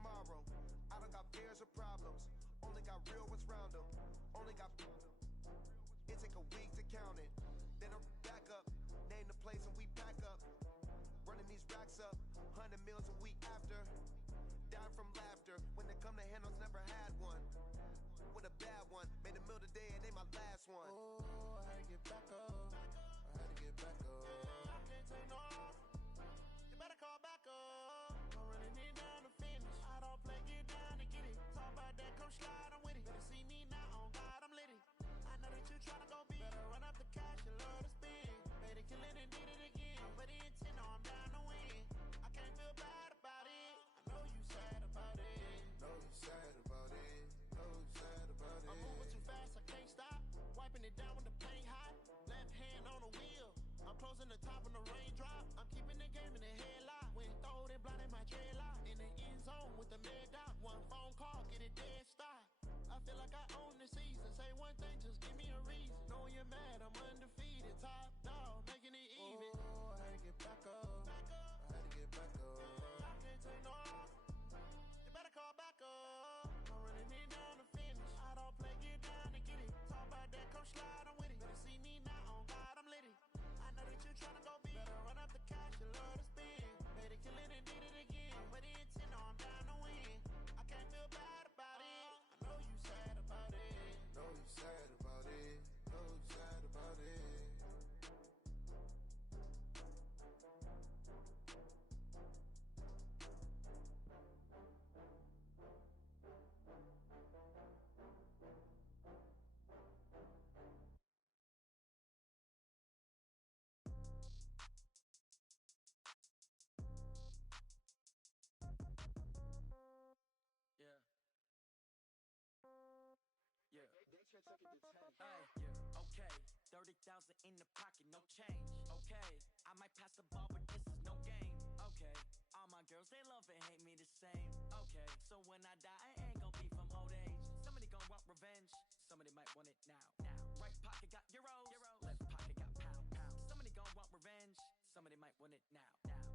tomorrow. I don't got fears or problems, only got real ones round them. Only got. It take a week to count it. Then I'm back up, name the place and we pack up. Running these racks up, 100 meals a week after. Dying from laughter, when they come to handles, never had one. With a bad one, made a meal today and they my last one. Oh, I had to get back up, I had to get back up. I can't take no off, you better call back up. I'm running it down to finish, I don't play, get down to get it. Talk about that, come slide, I'm with it. Better see me now, on God, I'm litty. I know that you tryna go big, better run up the cash, you love to spend. Better kill it and did it again, I'm with the intent, no, I'm down to win. I can't feel bad about it, I know you sad about it. Know you sad about it, know you sad about it. I'm moving too fast, I can't stop. Wiping it down when the paint hot. Left hand on the wheel, I'm closing the top when the raindrop. I'm keeping the game in the headlock. When throwed and blinded my dreadlock. In the end zone with the mad dot. One phone call, get it dead stop. I feel like I own the season. Say one thing, just give me a reason. Knowing you're mad, I'm undefeated. Top dog, making it even. Oh, I had to get back up. I had to get back up. I can't take no off, you better call back up. I'm running it down to finish, I don't play, get down to get it. Talk about that, come slide, I'm with it. Better see me now, on God, I'm litty. I know that you tryna go big, better run up the cash, you love to spend. Better kill it and did it again, I'm with the intent, no, I'm down to win. I can't feel bad about it, I know you sad about it. Know you sad about it, know you sad about it. Yeah. Yeah. Hey, yeah. Okay. 30,000 in the pocket, no change. Okay. I might pass the ball, but this is no game. Okay. All my girls, they love and hate me the same. Okay. So when I die, I ain't gon' be from old age. Somebody gon' want revenge. Somebody might want it now. Right pocket got euros. Left pocket got pound. Somebody gon' want revenge. Somebody might want it now.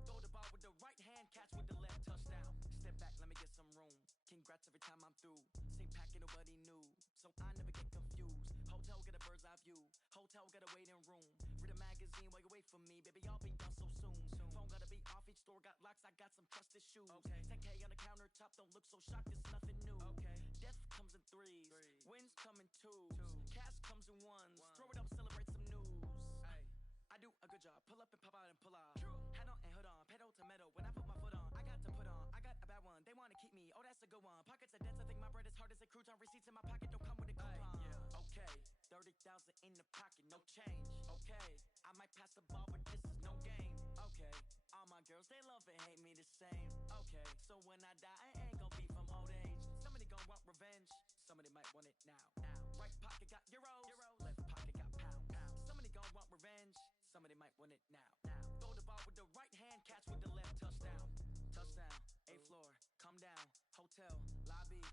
Throw the ball with the right hand, catch with the left, touchdown. Step back, let me get some room. Congrats every time I'm through. Same packet, nobody knew. So I never get confused. Hotel get a bird's eye view. Hotel get a waiting room. Read a magazine while you wait for me. Baby, I'll be done so soon. Phone gotta be off, each store got locks. I got some trusted shoes. Okay. 10K on the countertop, don't look so shocked, it's nothing new. Okay. Death comes in threes. Wins come in twos. Cash comes in ones. Throw it up, celebrate some news. Ay. I do a good job, pull up and pop out and pull out. Head on and hood on, pedal to metal. When I put my foot on, I got to put on. I got a bad one, they wanna keep me, oh that's a good one. Pockets are dense, I think my bread is hard as a crouton. Receipts in my pocket don't come with a coupon. Yeah. Okay, 30,000 in the pocket, no change. Okay, I might pass the ball, but this is no game. Okay, all my girls, they love and hate me the same. Okay, so when I die, I ain't gon' be from old age. Somebody gon' want revenge, somebody might want it now. Right pocket got euros. Left pocket got pound. Somebody gon' want revenge, somebody might want it now. Throw the ball with the right hand, catch with the left, touchdown. Touchdown, 8th floor, come down, hotel, lobby.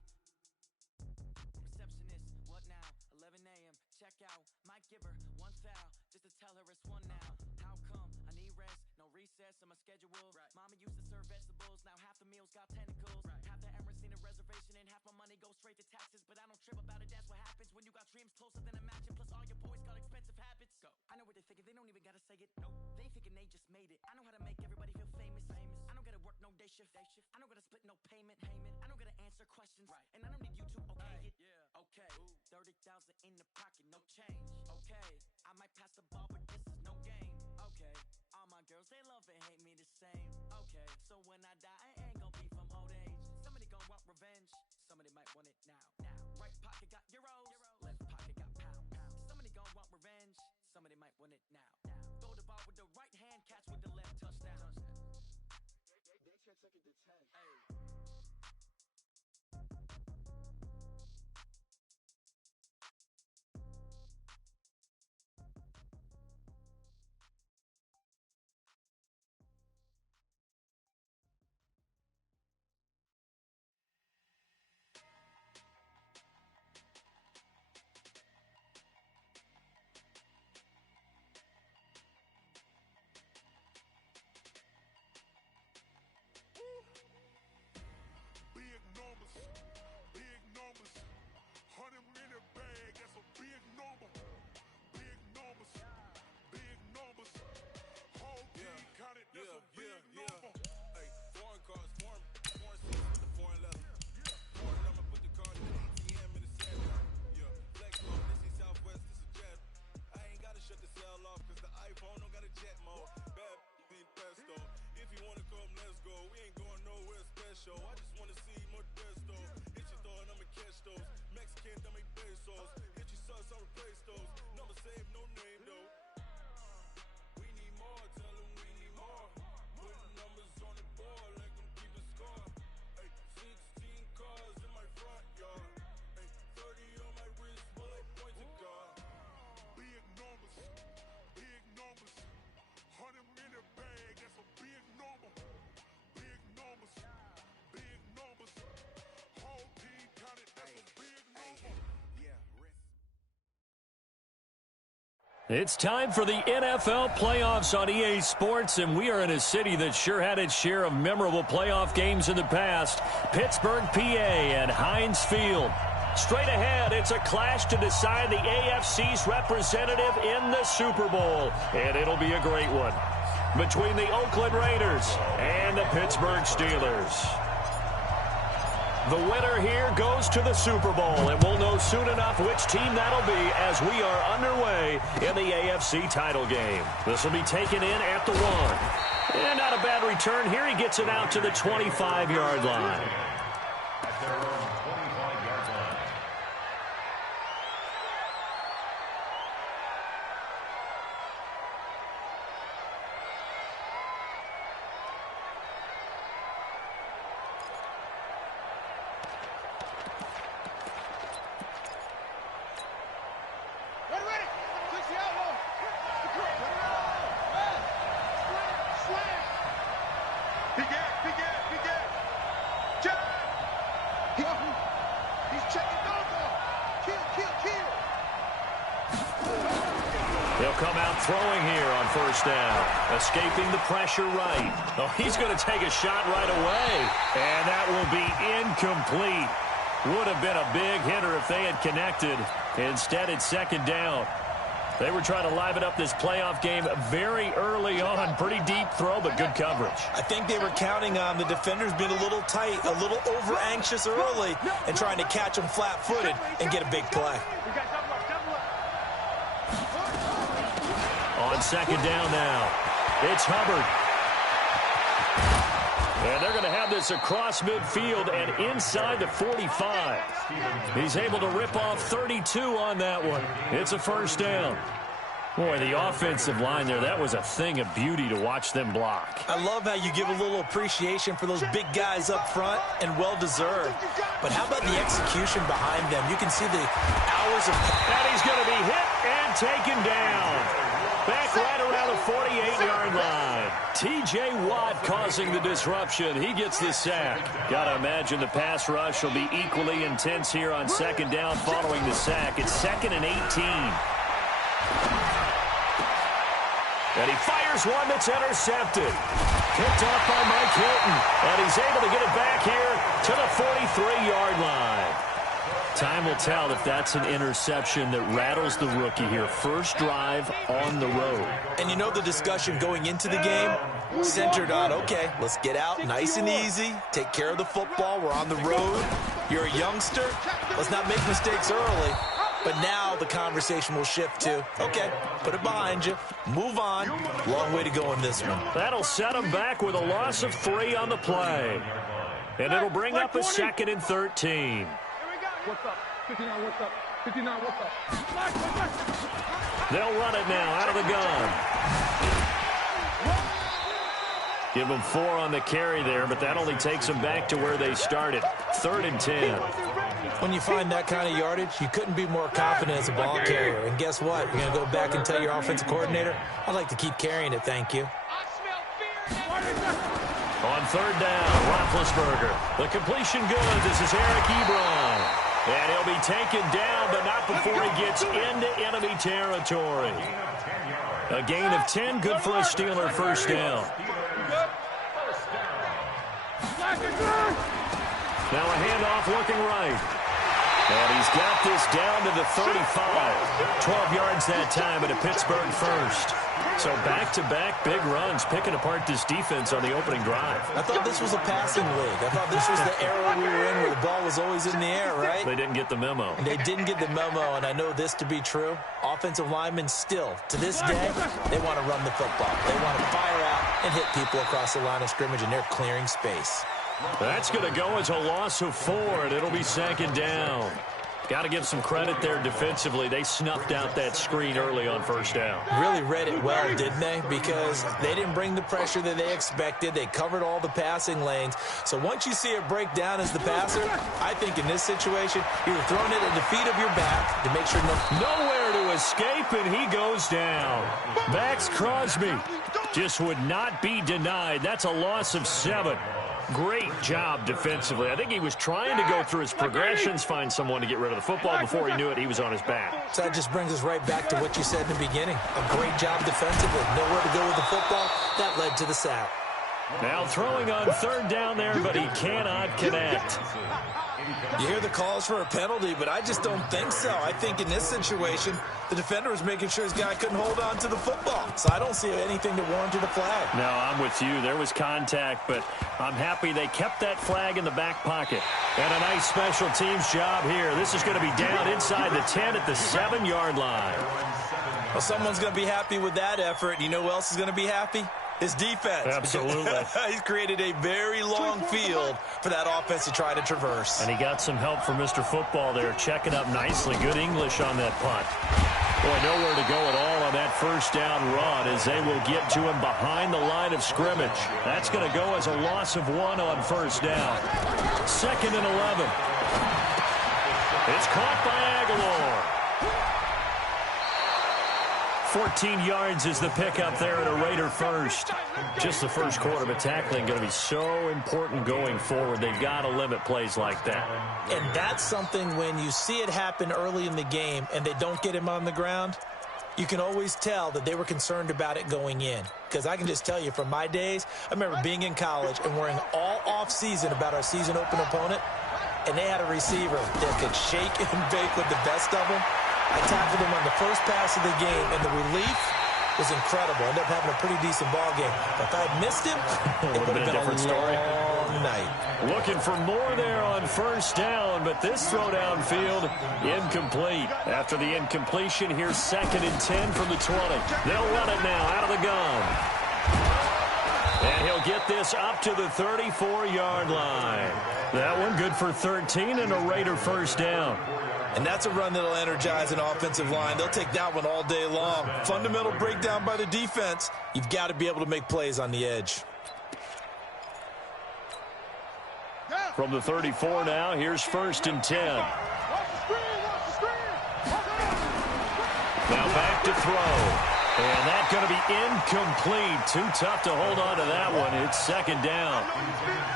Receptionist, what now? 11 a.m., check out. Might give her one foul, just to tell her it's one now. How come? I need rest, no recess in my schedule. Right. Mama used to serve vegetables, now half the meals got tentacles. Right. Half the Emirates need a reservation and half my money goes straight to taxes. But I don't trip about it, that's what happens when you got dreams closer than a match. And plus all your boys got expensive habits. Go. I know what they're thinking, they don't even gotta say it. Nope. They thinking they just made it. I know how to make everybody feel famous. I don't gotta work no day shift. I don't gotta split no payment. I don't gotta answer questions. Right. And I don't need you to okay it. Yeah. Okay. 30,000 in the pocket, no change. Okay. I might pass the ball, but this is no game. Okay. All my girls, they love and hate me the same. Okay. So when I die, I ain't gon' be from old age. Somebody gon' want revenge. Somebody might want it now. Right pocket got euros. Left pocket got pound. Somebody gon' want revenge. Somebody might want it now. Throw the ball with the right hand, catch with the left, touchdown. They check it to 10. Hey. It's time for the NFL playoffs on EA Sports, and we are in a city that sure had its share of memorable playoff games in the past. Pittsburgh, PA at Heinz Field. Straight ahead, it's a clash to decide the AFC's representative in the Super Bowl, and it'll be a great one between the Oakland Raiders and the Pittsburgh Steelers. The winner here goes to the Super Bowl, and we'll know soon enough which team that'll be as we are underway in the AFC title game. This will be taken in at the 1. And not a bad return here. He gets it out to the 25-yard line. He'll come out throwing here on first down. Escaping the pressure right. Oh, he's going to take a shot right away. And that will be incomplete. Would have been a big hitter if they had connected. Instead, it's second down. They were trying to liven up this playoff game very early on. Pretty deep throw, but good coverage. I think they were counting on the defenders being a little tight, a little over-anxious early, and trying to catch them flat-footed and get a big play. On second down now, it's Hubbard. And they're going to have this across midfield and inside the 45. He's able to rip off 32 on that one. It's a first down. Boy, the offensive line there, that was a thing of beauty to watch them block. I love how you give a little appreciation for those big guys up front, and well-deserved. But how about the execution behind them? You can see the hours of... And he's going to be hit and taken down. Back right around the 48-yard line. T.J. Watt causing the disruption. He gets the sack. Got to imagine the pass rush will be equally intense here on second down following the sack. It's 2nd and 18. And he fires one that's intercepted. Picked off by Mike Hilton. And he's able to get it back here to the 43-yard line. Time will tell if that's an interception that rattles the rookie here. First drive on the road. And you know the discussion going into the game centered on, okay, let's get out nice and easy, take care of the football, we're on the road, you're a youngster, let's not make mistakes early. But now the conversation will shift to, okay, put it behind you, move on, long way to go in this one. That'll set him back with a loss of 3 on the play. And it'll bring up a 2nd and 13. What's up? 59, what's up? 59, what's up? They'll run it now out of the gun. Give them 4 on the carry there, but that only takes them back to where they started. 3rd and 10. When you find that kind of yardage, you couldn't be more confident as a ball carrier. And guess what? You're going to go back and tell your offensive coordinator, I'd like to keep carrying it, thank you. On 3rd down, Roethlisberger. The completion good. This is Eric Ebron. And he'll be taken down, but not before he gets into enemy territory. A gain of 10, good for a Steeler first down. Now a handoff looking right. And he's got this down to the 35. 12 yards that time at a Pittsburgh first. So back-to-back big runs, picking apart this defense on the opening drive. I thought this was a passing league. I thought this was the era we were in where the ball was always in the air, right? They didn't get the memo. They didn't get the memo, and I know this to be true. Offensive linemen still, to this day, they want to run the football. They want to fire out and hit people across the line of scrimmage, and they're clearing space. That's going to go as a loss of 4, and it'll be 2nd down. Got to give some credit there defensively. They snuffed out that screen early on first down. Really read it well, didn't they? Because they didn't bring the pressure that they expected. They covered all the passing lanes. So once you see it break down as the passer, I think in this situation, you're throwing it at the feet of your back to make sure nowhere to escape, and he goes down. Max Crosby just would not be denied. That's a loss of 7. Great job defensively. I think he was trying to go through his progressions, find someone to get rid of the football. Before he knew it, he was on his back. So that just brings us right back to what you said in the beginning. A great job defensively. Nowhere to go with the football. That led to the sack. Now throwing on third down there, but he cannot connect. You hear the calls for a penalty, but I just don't think so. I think in this situation, the defender was making sure his guy couldn't hold on to the football. So I don't see anything that warranted a flag. No, I'm with you. There was contact, but I'm happy they kept that flag in the back pocket. And a nice special teams job here. This is going to be down inside the 10 at the 7-yard line. Well, someone's going to be happy with that effort. You know who else is going to be happy? His defense. Absolutely. He's created a very long field for that offense to try to traverse. And he got some help from Mr. Football there, checking up nicely. Good English on that punt. Boy, nowhere to go at all on that first down run as they will get to him behind the line of scrimmage. That's going to go as a loss of 1 on first down. 2nd and 11. It's caught by Aguilar. 14 yards is the pickup there at a Raider first. Just the first quarter, but tackling going to be so important going forward. They've got to limit plays like that. And that's something when you see it happen early in the game and they don't get him on the ground, you can always tell that they were concerned about it going in. Because I can just tell you from my days, I remember being in college and worrying all off-season about our season-open opponent, and they had a receiver that could shake and bake with the best of them. I tackled him on the first pass of the game, and the relief was incredible. Ended up having a pretty decent ball game. But if I had missed him, it would have been a different story. Long night. Looking for more there on first down, but this throw downfield incomplete. After the incompletion, here's 2nd and 10 from the 20. They'll run it now out of the gun. And he'll get this up to the 34-yard line. That one good for 13 and a Raider first down. And that's a run that'll energize an offensive line. They'll take that one all day long. Fundamental breakdown by the defense. You've got to be able to make plays on the edge. From the 34 now, here's 1st and 10. Now back to throw. And that's going to be incomplete. Too tough to hold on to that one. It's 2nd down.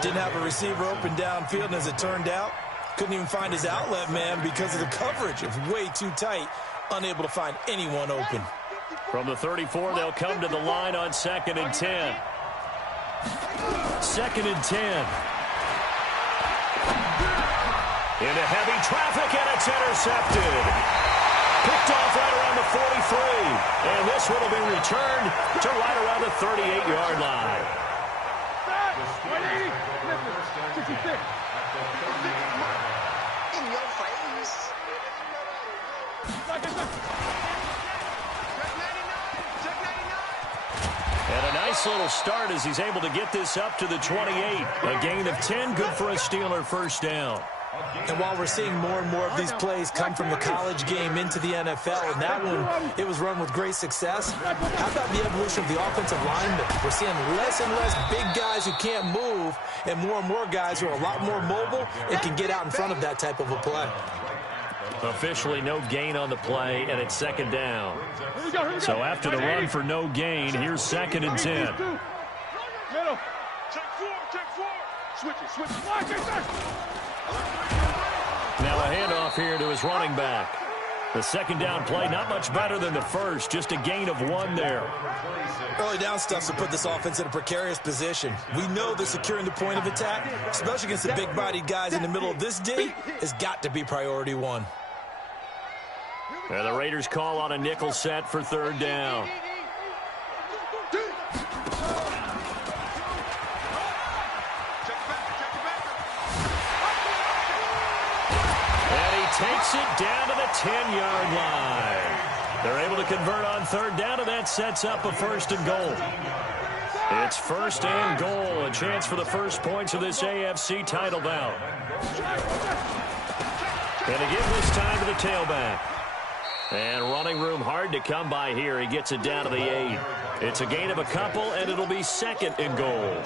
Didn't have a receiver open downfield, and as it turned out, couldn't even find his outlet man because of the coverage. It was way too tight, unable to find anyone open. From the 34, they'll come to the line on 2nd and 10. 2nd and 10. Into heavy traffic, and it's intercepted. Picked off right around the 43. And this one will be returned to right around the 38-yard line. 66. And a nice little start as he's able to get this up to the 28. A gain of 10, good for a Steeler first down. And while we're seeing more and more of these plays come from the college game into the NFL, and that one, it was run with great success, how about the evolution of the offensive linemen? We're seeing less and less big guys who can't move and more guys who are a lot more mobile and can get out in front of that type of a play. Officially no gain on the play, and it's 2nd down. So after the run for no gain, here's 2nd and 10. Middle. Check four. Switch it. Now a handoff here to his running back. The 2nd down play, not much better than the first, just a gain of 1 there. Early down stuff to put this offense in a precarious position. We know that securing the point of attack, especially against the big-bodied guys in the middle of this D, has got to be priority 1. And the Raiders call on a nickel set for 3rd down. Takes it down to the 10-yard line. They're able to convert on 3rd down, and that sets up a 1st and goal. It's 1st and goal, a chance for the first points of this AFC title bout. And again this time to the tailback. And running room hard to come by here. He gets it down to the 8. It's a gain of a couple, and it'll be 2nd and goal.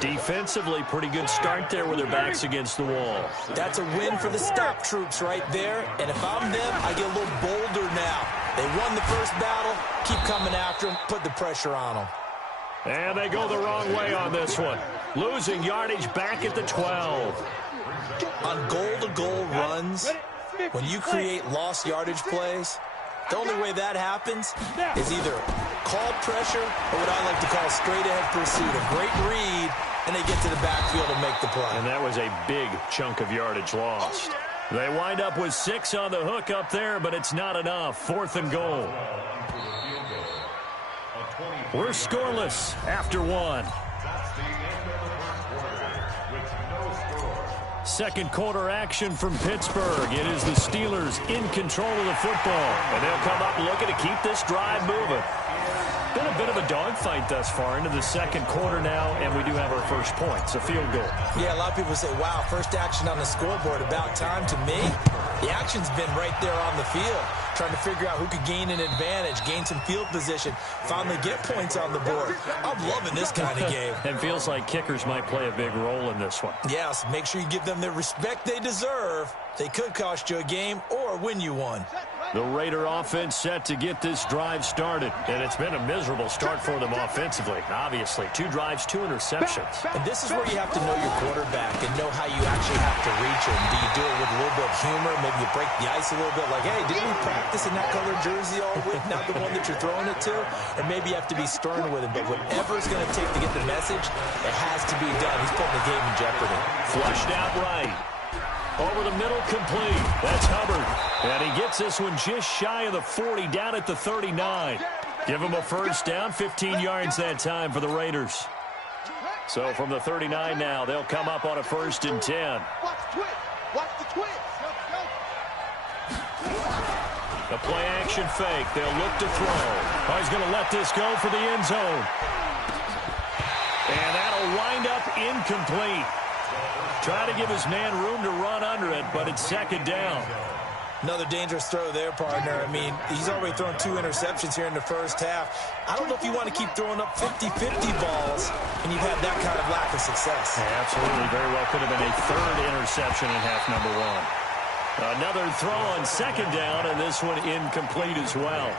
Defensively, pretty good start there with their backs against the wall. That's a win for the stop troops right there. And if I'm them, I get a little bolder now. They won the first battle. Keep coming after them. Put the pressure on them. And they go the wrong way on this one. Losing yardage back at the 12. On goal-to-goal runs, when you create lost yardage plays, the only way that happens is either called pressure or what I like to call straight-ahead pursuit. A great read, and they get to the backfield and make the play. And that was a big chunk of yardage lost. They wind up with 6 on the hook up there, but it's not enough. 4th and goal. We're scoreless after 1. Second quarter action from Pittsburgh. It is the Steelers in control of the football. And they'll come up looking to keep this drive moving. Been a bit of a dogfight thus far into the second quarter now, and we do have our first points, a field goal. Yeah, a lot of people say, wow, first action on the scoreboard, about time. To me, the action's been right there on the field, trying to figure out who could gain an advantage, gain some field position, finally get points on the board. I'm loving this kind of game. And feels like kickers might play a big role in this one. Yes, make sure you give them the respect they deserve. They could cost you a game or win you one. The Raider offense set to get this drive started. And it's been a miserable start for them offensively. Obviously, 2 drives, 2 interceptions. And this is where you have to know your quarterback and know how you actually have to reach him. Do you do it with a little bit of humor? Maybe you break the ice a little bit like, hey, didn't we practice in that colored jersey all week? Not the one that you're throwing it to? Or maybe you have to be stern with him. But whatever it's going to take to get the message, it has to be done. He's putting the game in jeopardy. Flushed out right. Over the middle, complete. That's Hubbard. And he gets this one just shy of the 40, down at the 39. Give him a first down, 15 yards that time for the Raiders. So from the 39 now, they'll come up on a 1st and 10. Watch the twitch. Watch the twitch. The play action fake. They'll look to throw. Oh, he's going to let this go for the end zone. And that'll wind up incomplete. Trying to give his man room to run under it, but it's 2nd down. Another dangerous throw there, partner. I mean, he's already thrown 2 interceptions here in the first half. I don't know if you want to keep throwing up 50-50 balls and you've had that kind of lack of success. Yeah, absolutely. Very well could have been a 3rd interception in half number 1. Another throw on 2nd down, and this one incomplete as well.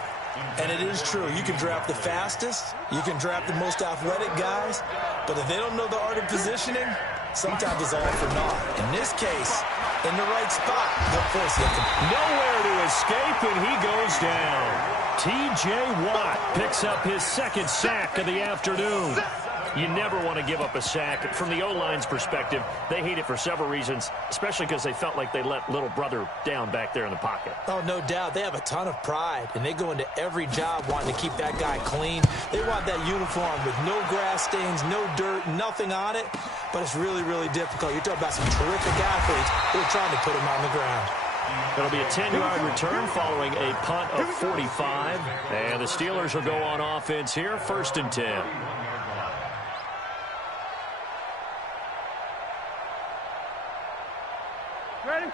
And it is true. You can draft the fastest. You can draft the most athletic guys. But if they don't know the art of positioning, sometimes it's all for naught. In this case, in the right spot, they'll force you. Nowhere to escape, and he goes down. T.J. Watt picks up his 2nd sack of the afternoon. You never want to give up a sack. From the O-line's perspective, they hate it for several reasons, especially because they felt like they let little brother down back there in the pocket. Oh, no doubt. They have a ton of pride, and they go into every job wanting to keep that guy clean. They want that uniform with no grass stains, no dirt, nothing on it. But it's really, really difficult. You're talking about some terrific athletes who are trying to put him on the ground. It'll be a 10-yard return following a punt of 45. And the Steelers will go on offense here, 1st and 10.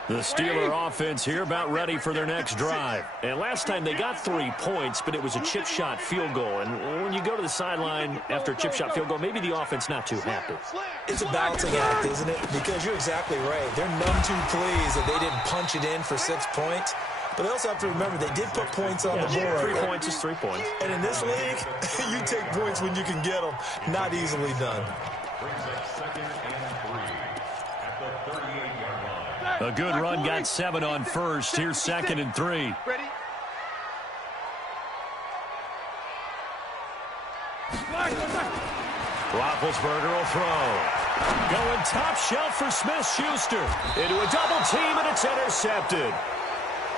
The Steeler offense here about ready for their next drive. And last time they got 3 points, but it was a chip shot field goal. And when you go to the sideline after a chip shot field goal, maybe the offense not too happy. It's a balancing act, isn't it? Because you're exactly right. They're none too pleased that they didn't punch it in for 6 points. But they also have to remember they did put points on the board. 3 points is 3 points. And in this league, you take points when you can get them. Not easily done. A good run, got 7 on 1st. Here's 2nd and 3. Roethlisberger will throw. Going top shelf for Smith-Schuster. Into a double team, and it's intercepted.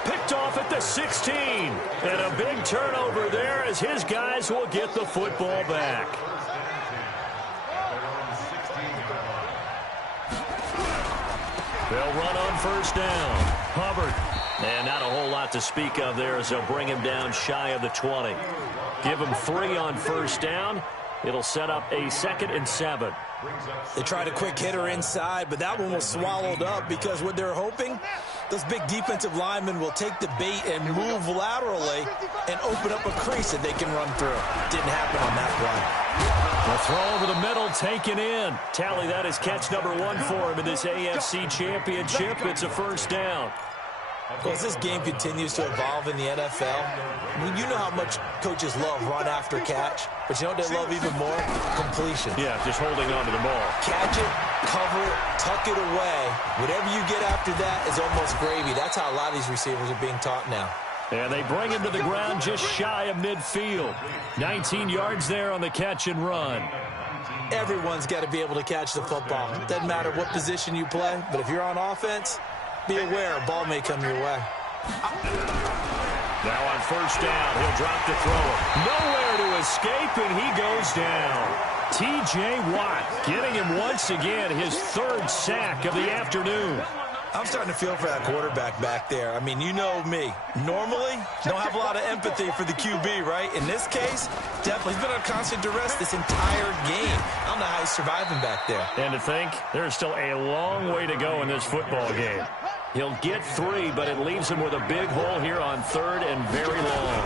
Picked off at the 16. And a big turnover there as his guys will get the football back. They'll run on 1st down. Hubbard. And not a whole lot to speak of there as they'll bring him down shy of the 20. Give him 3 on 1st down. It'll set up a 2nd and 7. They tried a quick hitter inside, but that one was swallowed up because what they're hoping, those big defensive linemen will take the bait and move laterally and open up a crease that they can run through. Didn't happen on that play. A throw over the middle, taken in. Tally, that is catch number 1 for him in this AFC Championship. It's a 1st down. Well, as this game continues to evolve in the NFL, you know how much coaches love run after catch, but you know what they love even more? Completion. Yeah, just holding on to the ball. Catch it, cover it, tuck it away. Whatever you get after that is almost gravy. That's how a lot of these receivers are being taught now. And they bring him to the ground just shy of midfield. 19 yards there on the catch and run. Everyone's got to be able to catch the football. Doesn't matter what position you play, but if you're on offense, be aware a ball may come your way. Now on first down, he'll drop to throw it. Nowhere to escape, and he goes down. T.J. Watt getting him once again his third sack of the afternoon. I'm starting to feel for that quarterback back there. I mean, you know me. Normally, don't have a lot of empathy for the QB, right? In this case, definitely. He's been on constant duress this entire game. I don't know how he's surviving back there. And to think, there's still a long way to go in this football game. He'll get 3, but it leaves him with a big hole here on third and very long.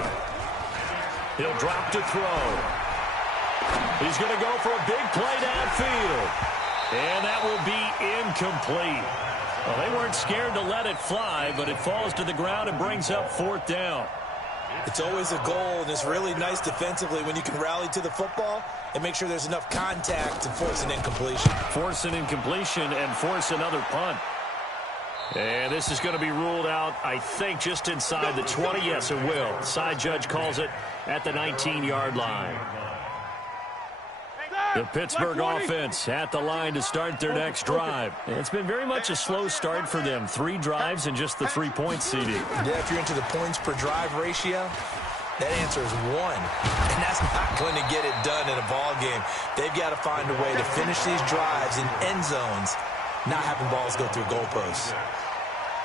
He'll drop to throw. He's going to go for a big play downfield. And that will be incomplete. Well, they weren't scared to let it fly, but it falls to the ground and brings up fourth down. It's always a goal, and it's really nice defensively when you can rally to the football and make sure there's enough contact to force an incompletion. Force an incompletion and force another punt. And this is going to be ruled out, I think, just inside the 20. Yes, it will. Side judge calls it at the 19-yard line. The Pittsburgh offense at the line to start their next drive. It's been very much a slow start for them. 3 drives and just the 3-point CD. Yeah, if you're into the points per drive ratio, that answer is 1. And that's not going to get it done in a ball game. They've got to find a way to finish these drives in end zones, not having balls go through goalposts.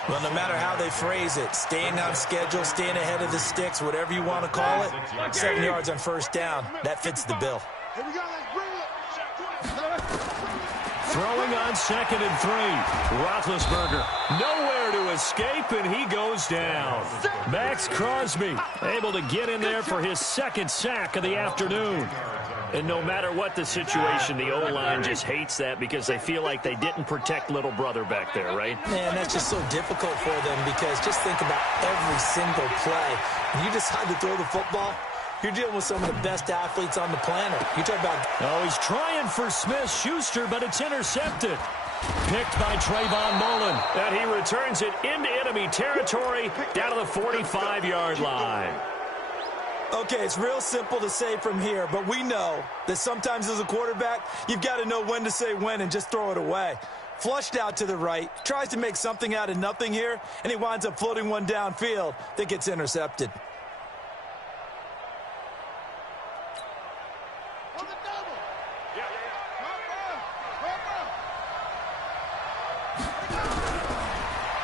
Well, no matter how they phrase it, staying on schedule, staying ahead of the sticks, whatever you want to call it, 7 yards on first down, that fits the bill. Here we go, let's bring it. Throwing on 2nd and 3. Roethlisberger nowhere to escape, and he goes down. Max Crosby able to get in there for his 2nd sack of the afternoon. And no matter what the situation, the O-line just hates that because they feel like they didn't protect little brother back there, right? Man, that's just so difficult for them because just think about every single play. When you decide to throw the football, you're dealing with some of the best athletes on the planet. You talk about... Oh, he's trying for Smith-Schuster, but it's intercepted. Picked by Trayvon Mullen. And he returns it into enemy territory down to the 45-yard line. Okay, it's real simple to say from here, but we know that sometimes as a quarterback, you've got to know when to say when and just throw it away. Flushed out to the right, tries to make something out of nothing here, and he winds up floating one downfield that gets intercepted.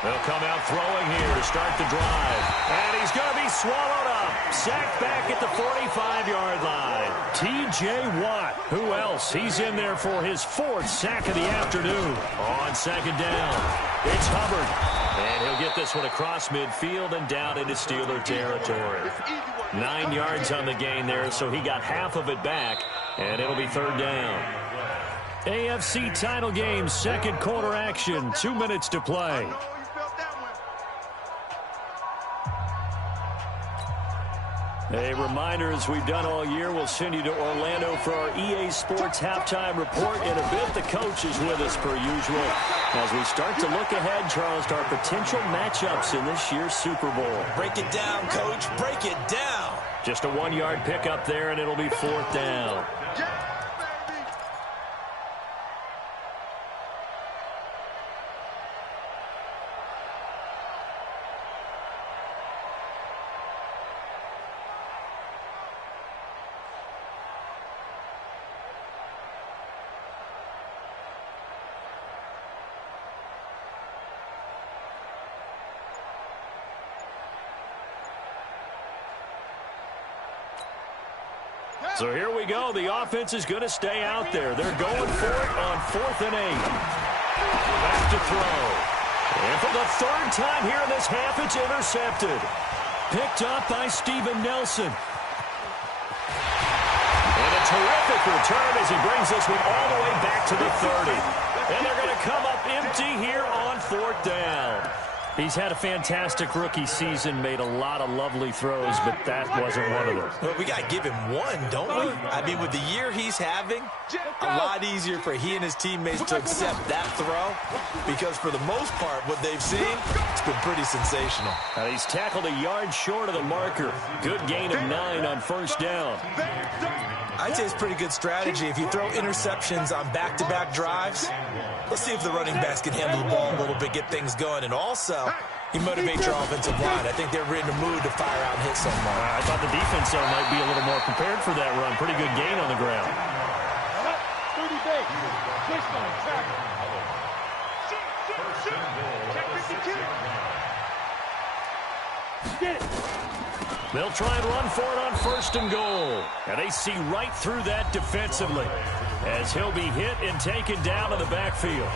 They'll come out throwing here to start the drive. And he's going to be swallowed up. Sacked back at the 45-yard line. T.J. Watt. Who else? He's in there for his 4th sack of the afternoon. On 2nd down, it's Hubbard. And he'll get this one across midfield and down into Steeler territory. 9 yards on the gain there, so he got half of it back. And it'll be 3rd down. AFC title game, 2nd quarter action. 2 minutes to play. A reminder, as we've done all year, we'll send you to Orlando for our EA Sports halftime report. In a bit, the coach is with us per usual. As we start to look ahead, Charles, to our potential matchups in this year's Super Bowl. Break it down, Coach. Break it down. Just a 1-yard pickup there, and it'll be 4th down. So here we go. The offense is going to stay out there. They're going for it on 4th and 8. Back to throw. And for the 3rd time here in this half, it's intercepted. Picked up by Steven Nelson. And a terrific return as he brings this one all the way back to the 30. And they're going to come up empty here on 4th down. He's had a fantastic rookie season, made a lot of lovely throws, but that wasn't one of them. Well, we got to give him one, don't we? I mean, with the year he's having, a lot easier for he and his teammates to accept that throw because for the most part, what they've seen, it's been pretty sensational. And he's tackled a yard short of the marker. Good gain of 9 on first down. I'd say it's pretty good strategy. If you throw interceptions on back-to-back drives, let's see if the running backs can handle the ball a little bit, get things going. And also, you motivate your offensive line. I think they're in the mood to fire out and hit someone. I thought the defense might be a little more prepared for that run. Pretty good gain on the ground. 30 base. Twist on track. Get it. They'll try and run for it on first and goal. And they see right through that defensively as he'll be hit and taken down in the backfield.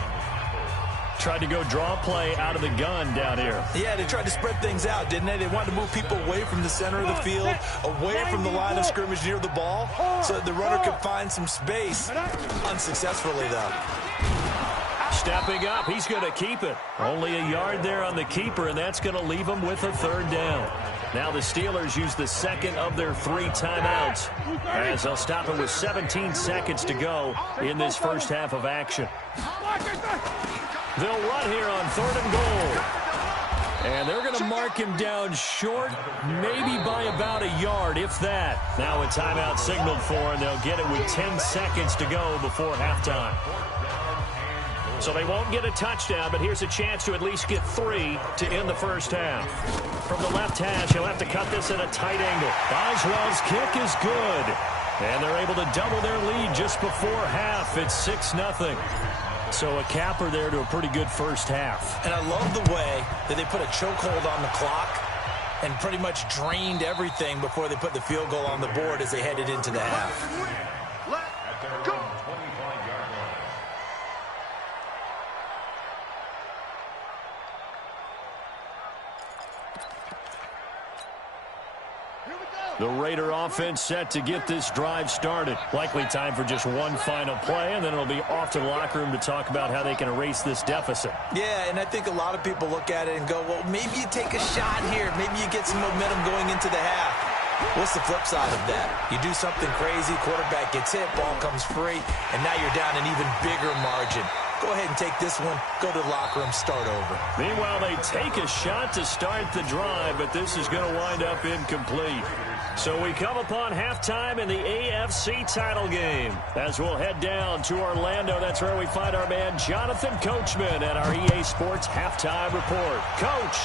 Tried to go draw play out of the gun down here. Yeah, they tried to spread things out, didn't they? They wanted to move people away from the center of the field, away from the line of scrimmage near the ball, so that the runner could find some space. Unsuccessfully, though. Stepping up, he's going to keep it. Only a yard there on the keeper, and that's going to leave him with a third down. Now the Steelers use the second of their 3 timeouts as they'll stop it with 17 seconds to go in this first half of action. They'll run here on 3rd and goal. And they're going to mark him down short, maybe by about a yard, if that. Now a timeout signaled for, and they'll get it with 10 seconds to go before halftime. So they won't get a touchdown, but here's a chance to at least get 3 to end the first half. From the left hash, he'll have to cut this at a tight angle. Boswell's kick is good. And they're able to double their lead just before half. It's 6-0. So a capper there to a pretty good first half. And I love the way that they put a chokehold on the clock and pretty much drained everything before they put the field goal on the board as they headed into the half. The Raider offense set to get this drive started. Likely time for just one final play, and then it'll be off to the locker room to talk about how they can erase this deficit. Yeah, and I think a lot of people look at it and go, well, maybe you take a shot here. Maybe you get some momentum going into the half. What's the flip side of that? You do something crazy, quarterback gets hit, ball comes free, and now you're down an even bigger margin. Go ahead and take this one, go to the locker room, start over. Meanwhile, they take a shot to start the drive, but this is going to wind up incomplete. So we come upon halftime in the AFC title game. As we'll head down to Orlando, that's where we find our man Jonathan Coachman at our EA Sports Halftime Report. Coach,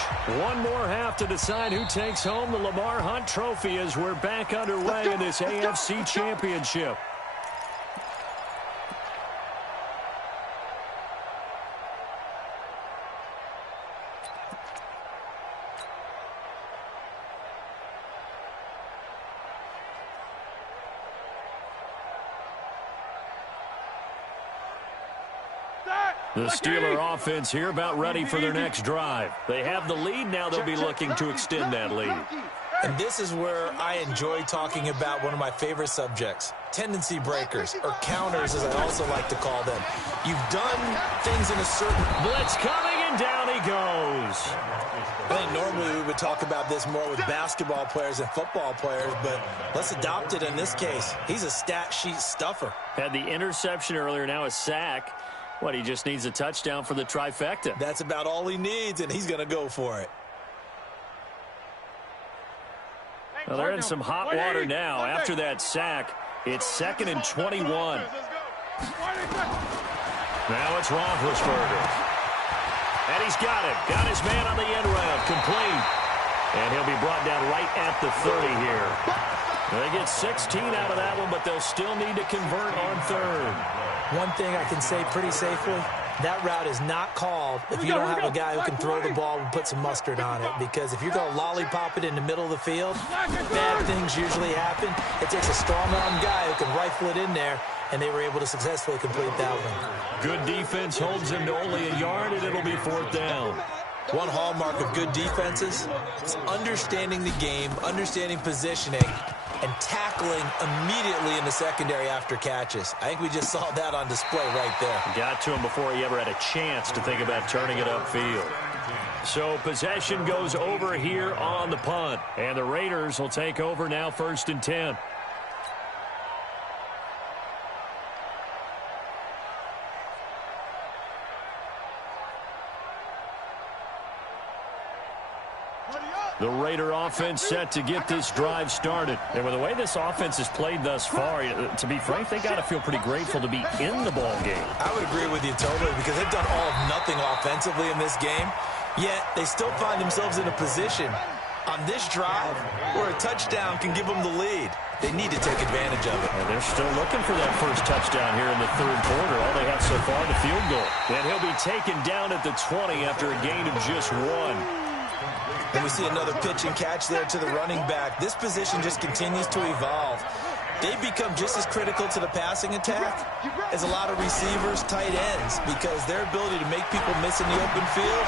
one more half to decide who takes home the Lamar Hunt Trophy as we're back underway in this AFC Championship. The Steeler offense here about ready for their next drive. They have the lead. Now they'll be looking to extend that lead. And this is where I enjoy talking about one of my favorite subjects, tendency breakers, or counters as I also like to call them. You've done things in a certain... Blitz coming, and down he goes. I think normally we would talk about this more with basketball players and football players, but let's adopt it in this case. He's a stat sheet stuffer. Had the interception earlier, now a sack. What, he just needs a touchdown for the trifecta. That's about all he needs, and he's going to go for it. Well, they're in some hot water now. After that sack, it's 2nd and 21. Now it's Roethlisberger. And he's got it. Got his man on the end round. Complete. And he'll be brought down right at the 30 here. They get 16 out of that one, but they'll still need to convert on 3rd. One thing I can say pretty safely, that route is not called if you don't have a guy who can throw the ball and put some mustard on it. Because if you're going to lollipop it in the middle of the field, bad things usually happen. It takes a strong-arm guy who can rifle it in there, and they were able to successfully complete that one. Good defense holds him to only a yard, and it'll be 4th down. One hallmark of good defenses is understanding the game, understanding positioning, and tackling immediately in the secondary after catches. I think we just saw that on display right there. Got to him before he ever had a chance to think about turning it upfield. So possession goes over here on the punt. And the Raiders will take over now, 1st and 10. The Raider offense set to get this drive started. And with the way this offense has played thus far, to be frank, they got to feel pretty grateful to be in the ball game. I would agree with you totally because they've done all of nothing offensively in this game, yet they still find themselves in a position on this drive where a touchdown can give them the lead. They need to take advantage of it. And they're still looking for that first touchdown here in the 3rd quarter. All they have so far, the field goal. And he'll be taken down at the 20 after a gain of just 1. And we see another pitch and catch there to the running back. This position just continues to evolve. They've become just as critical to the passing attack as a lot of receivers, tight ends, because their ability to make people miss in the open field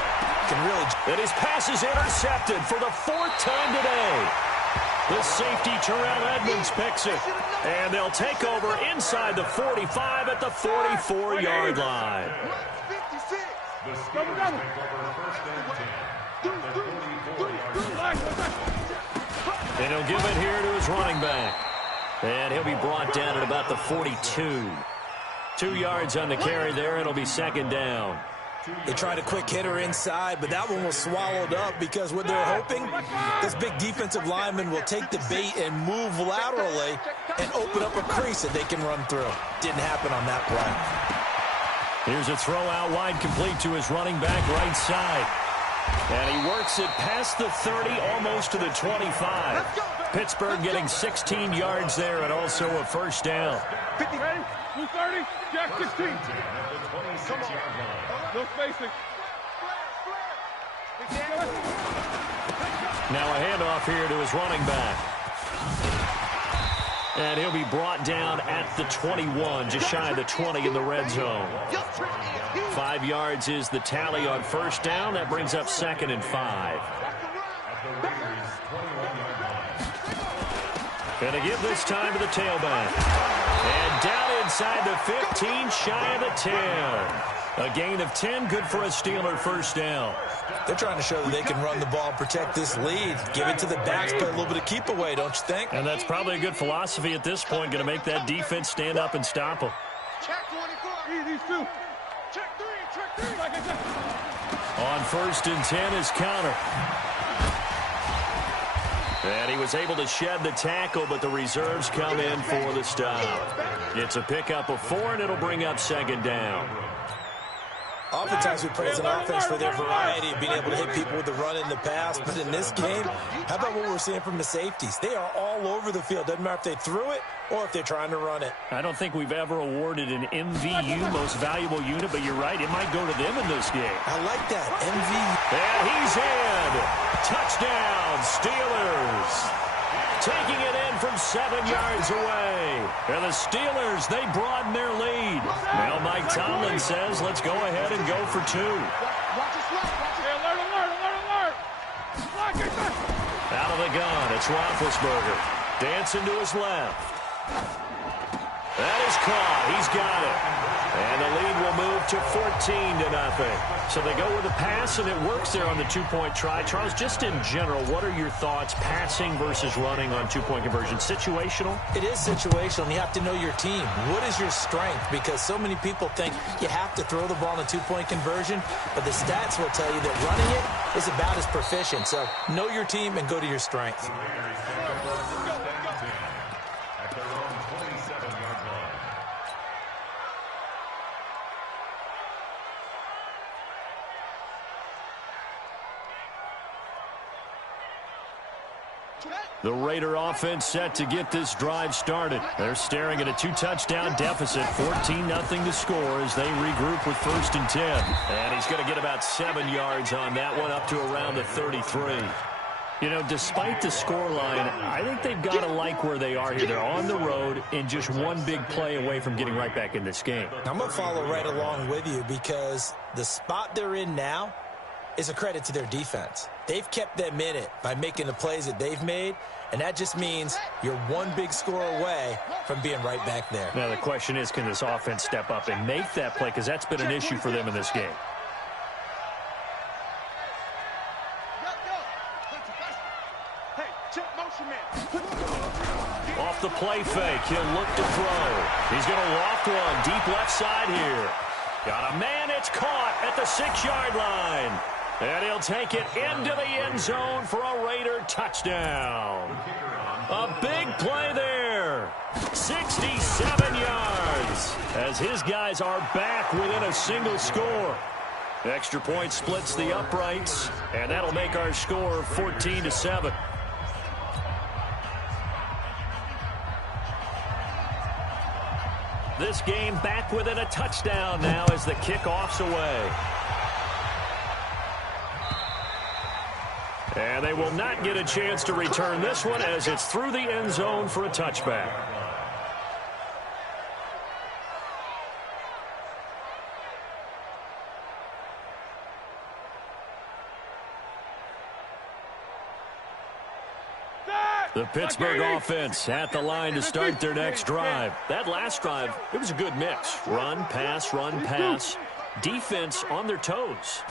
can really... And his pass is intercepted for the 4th time today. The safety, Terrell Edmonds, picks it. And they'll take over inside the 45 at the 44-yard line. And he'll give it here to his running back. And he'll be brought down at about the 42. 2 yards on the carry there. It'll be 2nd down. They tried a quick hitter inside, but that one was swallowed up because what they're hoping, this big defensive lineman will take the bait and move laterally and open up a crease that they can run through. Didn't happen on that play. Here's a throw out wide, complete to his running back right side. And he works it past the 30, almost to the 25. Pittsburgh getting 16 yards there and also a 1st down. Ready? 230, Jack 16. No spacing. Now a handoff here to his running back. And he'll be brought down at the 21, just shy of the 20 in the red zone. 5 yards is the tally on 1st down. That brings up 2nd and 5. Gonna give this time to the tailback. And down inside the 15, shy of the 10. A gain of 10, good for a Steeler 1st down. They're trying to show that they can run the ball, protect this lead, give it to the backs, play a little bit of keep away, don't you think? And that's probably a good philosophy at this point, going to make that defense stand up and stop them. Check 24. These 2. Check 3. Check 3. On 1st and 10 is Counter. And he was able to shed the tackle, but the reserves come in for the stop. It's a pickup of 4, and it'll bring up 2nd down. Oftentimes we praise an offense for their variety of being able to hit people with the run in the pass. But in this game, how about what we're seeing from the safeties? They are all over the field. Doesn't matter if they threw it or if they're trying to run it. I don't think we've ever awarded an MVU, most valuable unit, but you're right. It might go to them in this game. I like that. MVU. And he's in. Touchdown, Steelers. Taking it in from 7 yards away. And the Steelers, they broaden their lead. Now Mike Tomlin says, let's go ahead and go for 2. Out of the gun, it's Roethlisberger. Dancing to his left. That is caught. He's got it. And the lead will move to 14-0. So they go with a pass, and it works there on the 2-point try. Charles, just in general, what are your thoughts, passing versus running on 2-point conversion? Situational? It is situational, and you have to know your team. What is your strength? Because so many people think you have to throw the ball in a 2-point conversion, but the stats will tell you that running it is about as proficient. So know your team and go to your strength. The Raider offense set to get this drive started. They're staring at a 2-touchdown deficit, 14-0 to score as they regroup with 1st and 10. And he's going to get about 7 yards on that one, up to around the 33. You know, despite the scoreline, I think they've got to like where they are here. They're on the road and just one big play away from getting right back in this game. I'm going to follow right along with you because the spot they're in now is a credit to their defense. They've kept them in it by making the plays that they've made, and that just means you're one big score away from being right back there. Now the question is, can this offense step up and make that play? Because that's been an issue for them in this game. Check motion man. Off the play fake, he'll look to throw. He's going to loft one deep left side here. Got a man, it's caught at the 6-yard line. And he'll take it into the end zone for a Raider touchdown. A big play there. 67 yards as his guys are back within a single score. Extra point splits the uprights, and that'll make our score 14-7. This game back within a touchdown now as the kickoff's away. And they will not get a chance to return this one as it's through the end zone for a touchback. The Pittsburgh offense at the line to start their next drive. That last drive, it was a good mix. Run, pass, defense on their toes.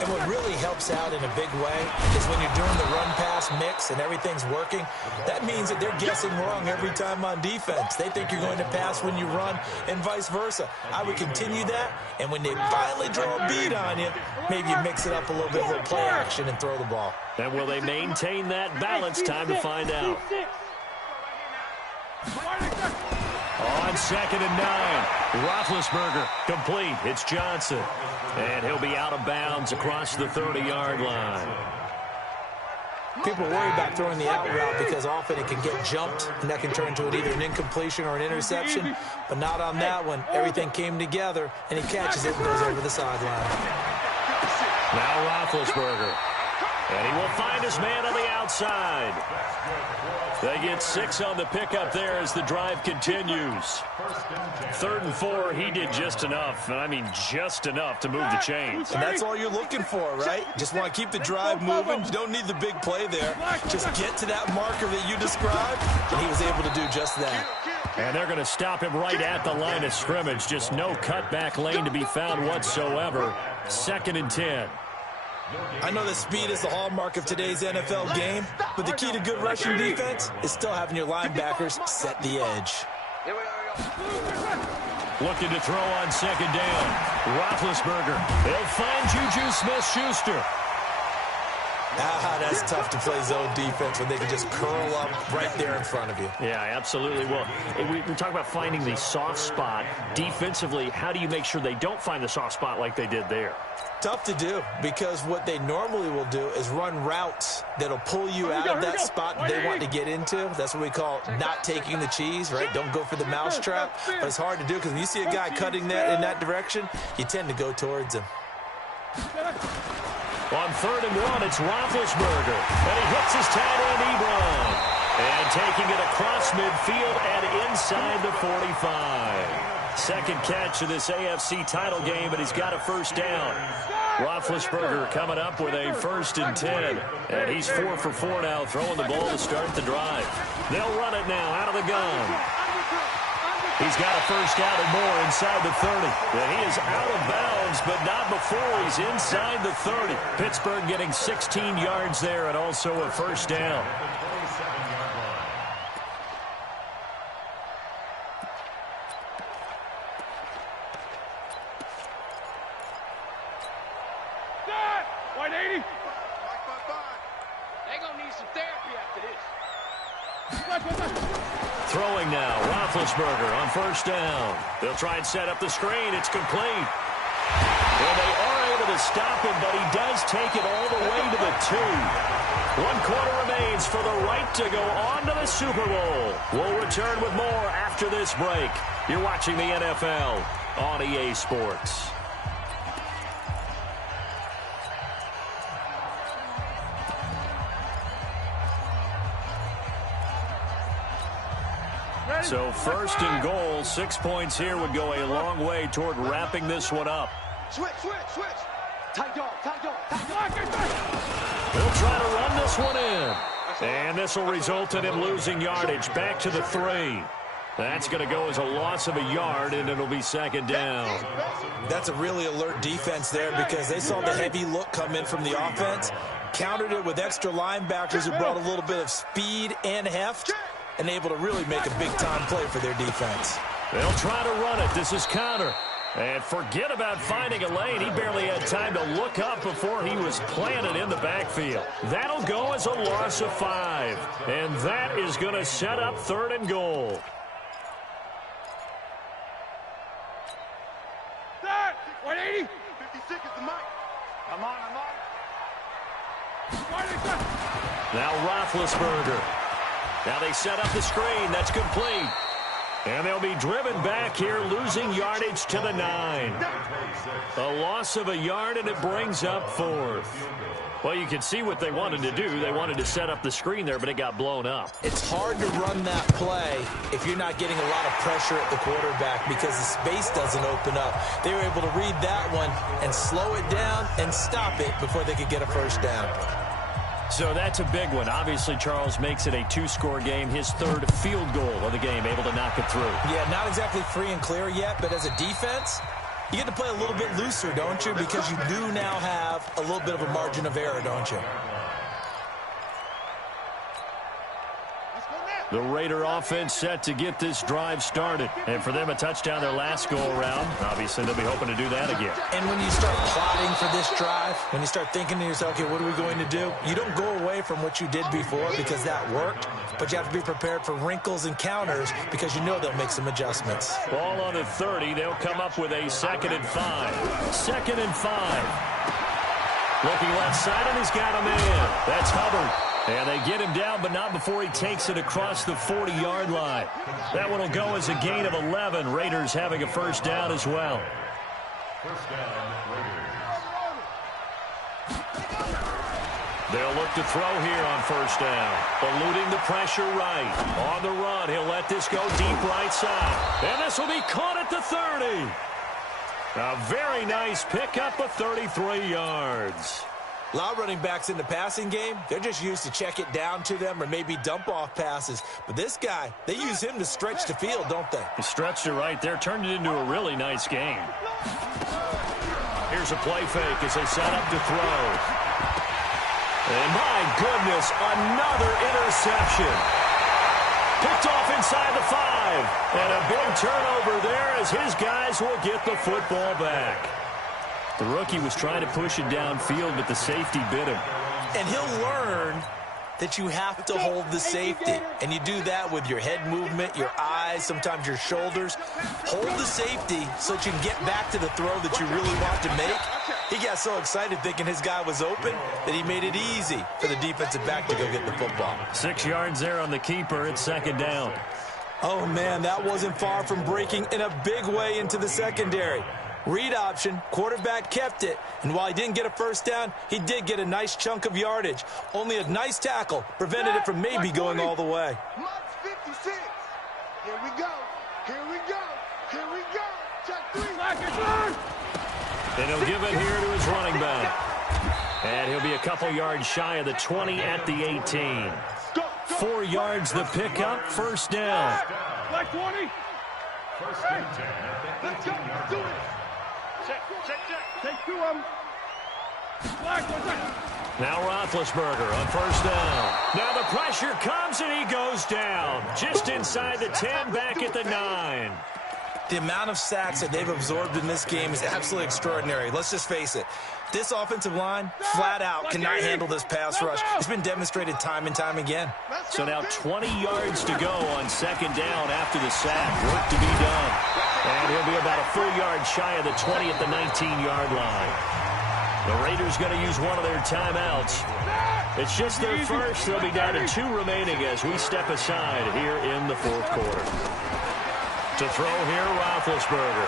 And what really helps out in a big way is when you're doing the run-pass mix and everything's working, that means that they're guessing wrong every time on defense. They think you're going to pass when you run and vice versa. I would continue that, and when they finally draw a beat on you, maybe you mix it up a little bit with play action and throw the ball. And will they maintain that balance? Time to find out. On 2nd and 9, Roethlisberger complete. It's Johnson. And he'll be out of bounds across the 30-yard line. People worry about throwing the out route because often it can get jumped, and that can turn into either an incompletion or an interception. But not on that one. Everything came together, and he catches it and goes over the sideline. Now Roethlisberger. And he will find his man on the outside. They get 6 on the pickup there as the drive continues. 3rd and 4, he did just enough. I mean, just enough to move the chains. And that's all you're looking for, right? Just want to keep the drive moving. You don't need the big play there. Just get to that marker that you described, and he was able to do just that. And they're going to stop him right at the line of scrimmage. Just no cutback lane to be found whatsoever. 2nd and 10. I know that speed is the hallmark of today's NFL game, but the key to good rushing defense is still having your linebackers set the edge. Looking to throw on 2nd down. Roethlisberger. They'll find Juju Smith-Schuster. That's tough to play zone defense when they can just curl up right there in front of you. Yeah, absolutely. Well, we talk about finding the soft spot. Defensively, how do you make sure they don't find the soft spot like they did there? Tough to do, because what they normally will do is run routes that'll pull you out of that spot they want to get into. That's what we call not taking the cheese, right? Don't go for the mousetrap. But it's hard to do because when you see a guy cutting that in that direction, you tend to go towards him. On 3rd and 1, it's Roethlisberger. And he hits his tight end, Ebron. And taking it across midfield and inside the 45. Second catch of this AFC title game, and he's got a first down. Roethlisberger coming up with a 1st and 10. And he's 4 for 4 now, throwing the ball to start the drive. They'll run it now out of the gun. He's got a first down and more inside the 30. And he is out of bounds, but not before he's inside the 30. Pittsburgh getting 16 yards there and also a first down. White 80. They're going to need some therapy after this. Throwing now, Roethlisberger on 1st down. They'll try and set up the screen. It's complete. Well, they are able to stop him, but he does take it all the way to the 2. 1 quarter remains for the right to go on to the Super Bowl. We'll return with more after this break. You're watching the NFL on EA Sports. So 1st and goal, 6 points here would go a long way toward wrapping this one up. Switch. Tight dog. They'll try to run this one in. And this will result in him losing yardage back to the 3. That's going to go as a loss of a yard, and it'll be second down. That's a really alert defense there because they saw the heavy look come in from the offense, countered it with extra linebackers who brought a little bit of speed and heft, and able to really make a big-time play for their defense. They'll try to run it. This is counter. And forget about finding a lane. He barely had time to look up before he was planted in the backfield. That'll go as a loss of 5. And that is going to set up 3rd and goal. Start! 180! 56 is the mic. I'm on. Now Roethlisberger. Now they set up the screen. That's complete. And they'll be driven back here, losing yardage to the 9. A loss of a yard, and it brings up 4th. Well, you can see what they wanted to do. They wanted to set up the screen there, but it got blown up. It's hard to run that play if you're not getting a lot of pressure at the quarterback because the space doesn't open up. They were able to read that one and slow it down and stop it before they could get a first down. So that's a big one. Obviously, Charles makes it a 2-score game. His 3rd field goal of the game, able to knock it through. Yeah, not exactly free and clear yet, but as a defense, you get to play a little bit looser, don't you? Because you do now have a little bit of a margin of error, don't you? The Raider offense set to get this drive started. And for them, a touchdown their last go-around. Obviously, they'll be hoping to do that again. And when you start plotting for this drive, when you start thinking to yourself, okay, what are we going to do? You don't go away from what you did before because that worked, but you have to be prepared for wrinkles and counters because you know they'll make some adjustments. Ball on the 30. They'll come up with a 2nd and 5. 2nd and 5. Looking left side, and he's got a man. That's Hubbard. And they get him down, but not before he takes it across the 40-yard line. That one will go as a gain of 11. Raiders having a first down as well. They'll look to throw here on first down. Eluding the pressure right. On the run, he'll let this go deep right side. And this will be caught at the 30. A very nice pickup of 33 yards. A lot of running backs in the passing game, they're just used to check it down to them or maybe dump off passes. But this guy, they use him to stretch the field, don't they? He stretched it right there, turned it into a really nice game. Here's a play fake as they set up to throw. And my goodness, another interception. Picked off inside the 5. And a big turnover there as his guys will get the football back. The rookie was trying to push it downfield, but the safety bit him. And he'll learn that you have to hold the safety. And you do that with your head movement, your eyes, sometimes your shoulders. Hold the safety so that you can get back to the throw that you really want to make. He got so excited thinking his guy was open that he made it easy for the defensive back to go get the football. 6 yards there on the keeper. It's 2nd down. Oh, man, that wasn't far from breaking in a big way into the secondary. Read option, quarterback kept it, and while he didn't get a first down, he did get a nice chunk of yardage. Only a nice tackle prevented it from maybe going all the way. Mark 56. Here we go. Here we go. Here we go. Check 3. And he'll give it here to his running back. And he'll be a couple yards shy of the 20 at the 18. 4 yards the pickup, first down. Black 20. First and 10. Let's go. Do it. Check. Take 2 of them. Black 1 second. Now Roethlisberger on first down. Now the pressure comes and he goes down. Just inside the 10, back at the 9. The amount of sacks that they've absorbed in this game is absolutely extraordinary. Let's just face it. This offensive line, flat out, cannot handle this pass rush. It's been demonstrated time and time again. So now 20 yards to go on second down after the sack. Work to be done. And he'll be about a full yard shy of the 20 at the 19-yard line. The Raiders going to use one of their timeouts. It's just their first. They'll be down to 2 remaining as we step aside here in the 4th quarter. To throw here, Roethlisberger.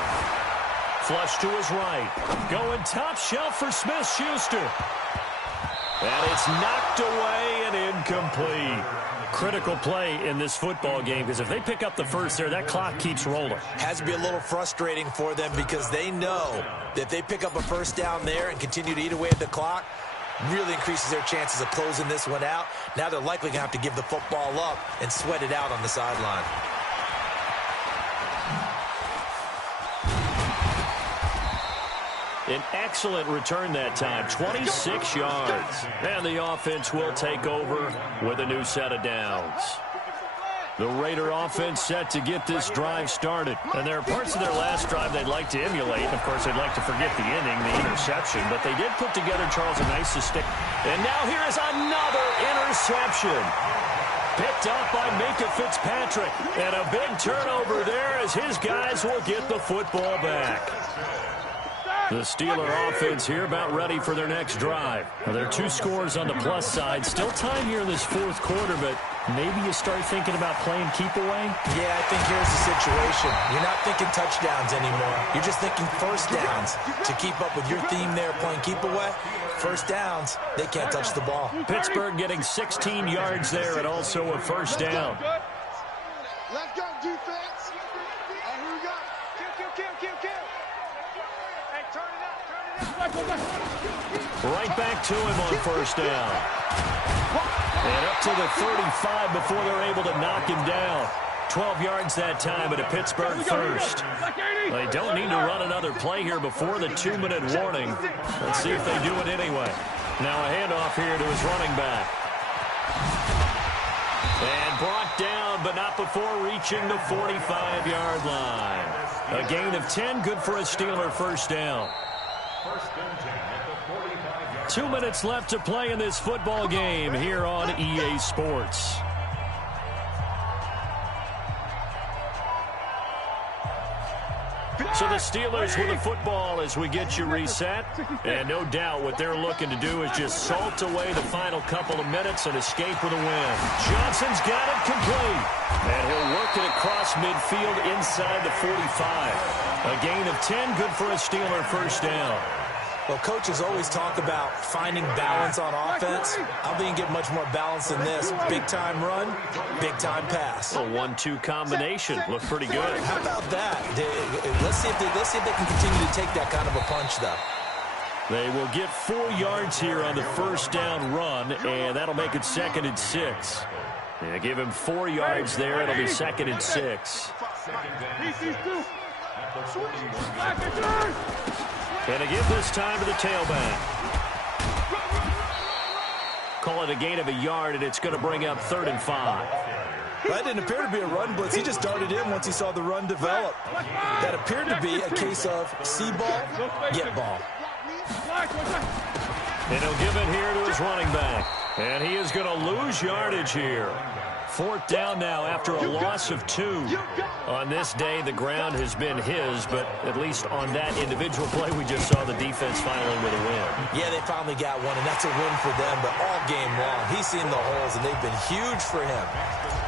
Flush to his right. Going top shelf for Smith-Schuster. And it's knocked away and incomplete. Critical play in this football game because if they pick up the first there, that clock keeps rolling. Has to be a little frustrating for them because they know that if they pick up a first down there and continue to eat away at the clock, really increases their chances of closing this one out. Now they're likely going to have to give the football up and sweat it out on the sideline. An excellent return that time, 26 yards. And the offense will take over with a new set of downs. The Raider offense set to get this drive started. And there are parts of their last drive they'd like to emulate. And, of course, they'd like to forget the inning, the interception. But they did put together, Charles, a nice stick. And now here is another interception. Picked up by Minka Fitzpatrick. And a big turnover there as his guys will get the football back. The Steeler offense here about ready for their next drive. Now, there are 2 scores on the plus side. Still time here in this fourth quarter, but maybe you start thinking about playing keep away? Yeah, I think here's the situation. You're not thinking touchdowns anymore. You're just thinking first downs. To keep up with your theme there, playing keep away, first downs, they can't touch the ball. Pittsburgh getting 16 yards there and also a first down. Let's go, defense. And here we go. Kill. Hey, turn it up. Right back to him on first down. And up to the 35 before they're able to knock him down. 12 yards that time at a Pittsburgh first. They don't need to run another play here before the 2-minute warning. Let's see if they do it anyway. Now a handoff here to his running back. And brought down, but not before reaching the 45-yard line. A gain of 10, good for a Steeler first down. 2 minutes left to play in this football game here on EA Sports. So the Steelers with the football as we get you reset. And no doubt what they're looking to do is just salt away the final couple of minutes and escape with a win. Johnson's got it complete. And he'll work it across midfield inside the 45. A gain of 10, good for a Steeler first down. Well, coaches always talk about finding balance on offense. I don't think you can get much more balance than this. Big-time run, big-time pass. A 1-2 combination. Looked pretty good. How about that? Let's see if they can continue to take that kind of a punch, though. They will get 4 yards here on the first down run, and that'll make it 2nd and 6. Yeah, give him 4 yards there. It'll be 2nd and 6. And to give this time to the tailback. Call it a gain of a yard, and it's going to bring up 3rd and 5. That didn't appear to be a run blitz. He just darted in once he saw the run develop. That appeared to be a case of see ball, get ball. And he'll give it here to his running back. And he is going to lose yardage here. 4th down now after a loss of 2. On this day, the ground has been his, but at least on that individual play, we just saw the defense finally with a win. Yeah, they finally got one, and that's a win for them, but all game long, he's seen the holes, and they've been huge for him.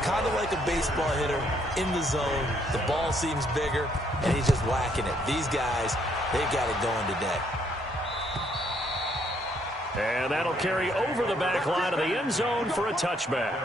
Kind of like a baseball hitter in the zone. The ball seems bigger, and he's just whacking it. These guys, they've got it going today. And that'll carry over the back line of the end zone for a touchback.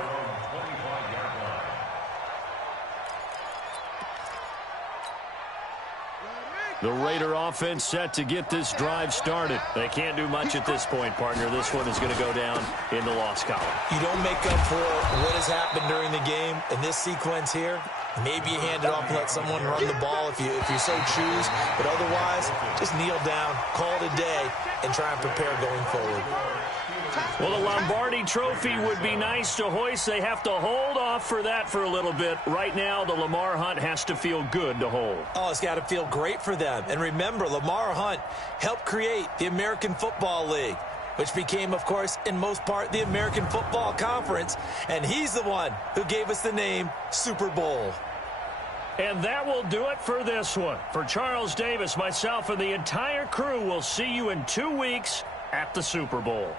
The Raider offense set to get this drive started. They can't do much at this point, partner. This one is going to go down in the loss column. You don't make up for what has happened during the game in this sequence here. Maybe you hand it off and let someone run the ball if you so choose. But otherwise, just kneel down, call it a day, and try and prepare going forward. Well, the Lombardi Trophy would be nice to hoist. They have to hold off for that for a little bit. Right now, the Lamar Hunt has to feel good to hold. Oh, it's got to feel great for them. And remember, Lamar Hunt helped create the American Football League, which became, of course, in most part, the American Football Conference. And he's the one who gave us the name Super Bowl. And that will do it for this one. For Charles Davis, myself, and the entire crew, we'll see you in 2 weeks at the Super Bowl.